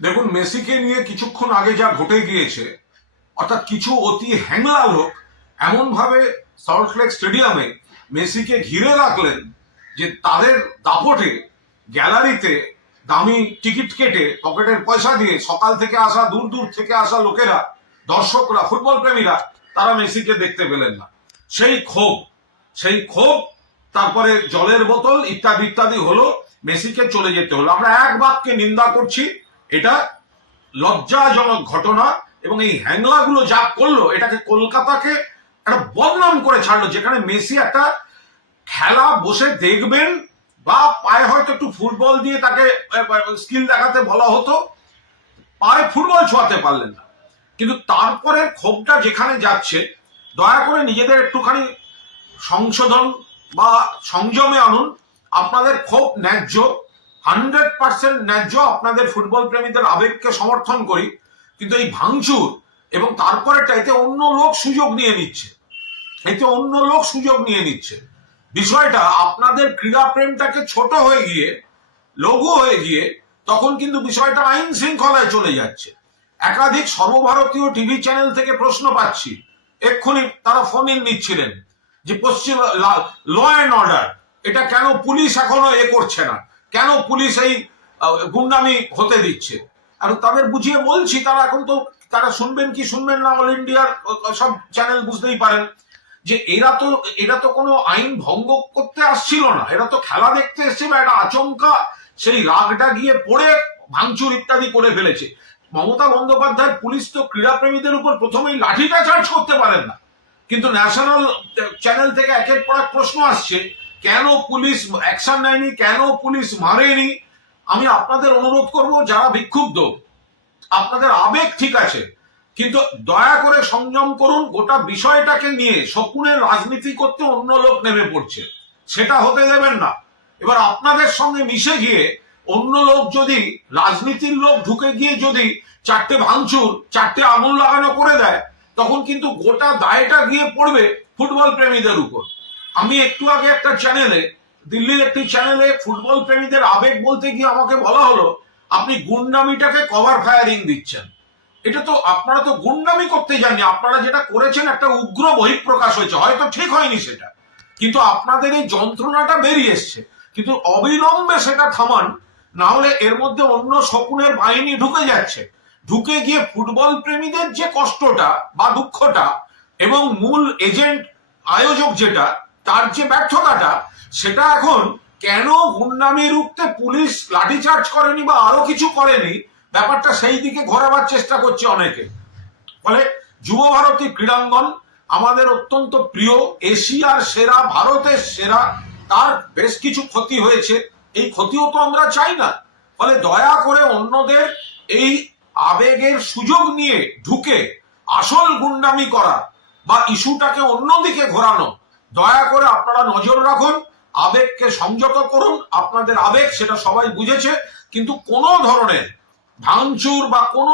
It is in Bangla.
দেখুন, মেসিকে নিয়ে কিছুক্ষণ আগে যা ঘটে গিয়েছে, অর্থাৎ কিছু অতি হ্যাংলা লোক এমনভাবে সল্টলেক স্টেডিয়ামে মেসিকে ঘিরে রাখলেন যে তাদের দাপটে গ্যালারিতে দামি টিকিট কেটে পকেটের পয়সা দিয়ে সকাল থেকে আসা, দূর দূর থেকে আসা লোকেরা, দর্শকরা, ফুটবল প্রেমীরা তারা মেসিকে দেখতে পেলেন না। সেই ক্ষোভ তারপরে জলের বোতল ইত্যাদি ইত্যাদি হলো, মেসিকে চলে যেতে হলো। আমরা এক বাক্যে নিন্দা করছি, এটা লজ্জাজনক ঘটনা। এবং এই হ্যাংলাগুলো যা করলো, এটাকে কলকাতাকে একটা বদনাম করে ছাড়লো, যেখানে মেসি একটা খেলা বসে দেখবেন বা পায়ে হয়তো একটু ফুটবল দিয়ে তাকে স্কিল দেখাতে বলা হতো, পায়ে ফুটবল ছোঁয়াতে পারলেন না। কিন্তু তারপরে ক্ষোভটা যেখানে যাচ্ছে, দয়া করে নিজেদের একটুখানি সংশোধন বা সংযমে আনুন। আপনাদের ক্ষোভ ন্যায্য, 100% ন্যায্য। আপনাদের ফুটবল প্রেমীদের আবেগকে সমর্থন করি, কিন্তু এই ভাঙচুর এবং তারপরেটা, এতে অন্য লোক সুযোগ নিয়ে নিচ্ছে। বিষয়টা আপনাদের ক্রীড়া প্রেমটাকে ছোট হয়ে গিয়ে, লঘু হয়ে গিয়ে, তখন কিন্তু বিষয়টা আইন শৃঙ্খলায় চলে যাচ্ছে। একাধিক সর্বভারতীয় টিভি চ্যানেল থেকে প্রশ্ন পাচ্ছি, এক্ষুনি তারা ফোন ইন নিচ্ছিলেন যে পশ্চিম ল অ্যান্ড অর্ডার, এটা কেন পুলিশ এখনো করছে না, কেন পুলিশ এই গুন্ডামি হতে দিচ্ছে। আর তাদের বুঝিয়ে বলছি, তারা এখন তো তারা শুনবেন কি শুনবেন না, অল ইন্ডিয়ার সব চ্যানেল বুঝতেই পারেন যে এরা তো কোনো আইন ভঙ্গ করতে আসছিল না, এরা তো খেলা দেখতে এসেছিল। একটা আচমকা সেই রাগটা গিয়ে পড়ে ভাঙচুর ইত্যাদি করে ফেলেছে। মমতা বন্দ্যোপাধ্যায় পুলিশ তো ক্রীড়াপ্রেমীদের উপর প্রথমেই লাঠিটা চার্জ করতে পারেন না, কিন্তু ন্যাশনাল চ্যানেল থেকে একের পর এক প্রশ্ন আসছে, কেন পুলিশ অ্যাকশন নেয়নি, কেন পুলিশ মারেনি। আমি আপনাদের অনুরোধ করব, যারা বিক্ষুব্ধ, আপনাদের আবেগ ঠিক আছে, কিন্তু দয়া করে সংযম করুন। গোটা বিষয়টাকে নিয়ে শকুনের রাজনীতি করতে অন্য লোক নেমে পড়ছে, সেটা হতে দেবেন না। এবার আপনাদের সঙ্গে মিশে গিয়ে অন্য লোক যদি, রাজনীতির লোক ঢুকে গিয়ে যদি চারটে ভাঙচুর, চারটে আঙুল লাগানো করে দেয়, তখন কিন্তু গোটা দায়টা গিয়ে পড়বে ফুটবল প্রেমীদের উপর। আমি একটু আগে একটা চ্যানেলে, দিল্লির একটি চ্যানেলে ফুটবল প্রেমীদের আবেগ বলতে গিয়ে আমাকে বলা হলো, আপনি গুন্ডামিটাকে কভার ফায়ারিং দিচ্ছেন। এটা তো, আপনারা তো গুন্ডামি করতে যাননি, আপনারা যেটা করেছেন একটা উগ্র বহিঃপ্রকাশ হয়েছে, হয়তো ঠিক হয়নি সেটা, কিন্তু আপনাদের এই যন্ত্রণাটা বেরিয়ে এসছে। কিন্তু অবিলম্বে সেটা থামান, না হলে এর মধ্যে অন্য শকুনের বাহিনী ঢুকে যাচ্ছে। ঢুকে গিয়ে ফুটবল প্রেমীদের যে কষ্টটা বা দুঃখটা এবং মূল এজেন্ট আয়োজক যেটা, তার যে ব্যর্থতাটা, সেটা এখন কেন গুন্ডামি রুখতে পুলিশ লাঠিচার্জ করেনি বা আরো কিছু করেনি, ব্যাপারটা সেই দিকে ঘোরাবার চেষ্টা করছে অনেকে। ফলে যুব ভারতী ক্রীড়াঙ্গন আমাদের অত্যন্ত প্রিয়, এশিয়ার সেরা, ভারতের সেরা, তার বেশ কিছু ক্ষতি হয়েছে, এই ক্ষতিও তো আমরা চাই না। ফলে দয়া করে অন্যদের এই আবেগের সুযোগ নিয়ে ঢুকে আসল গুন্ডামি করা বা ইস্যুটাকে অন্যদিকে ঘোরানো, দয়া করে আপনারা নজর রাখুন, আবেগকে সংযত করুন। আপনাদের আবেগ সেটা সবাই বুঝেছে, কিন্তু কোনো ধরনের ভাঙচুর বা কোনো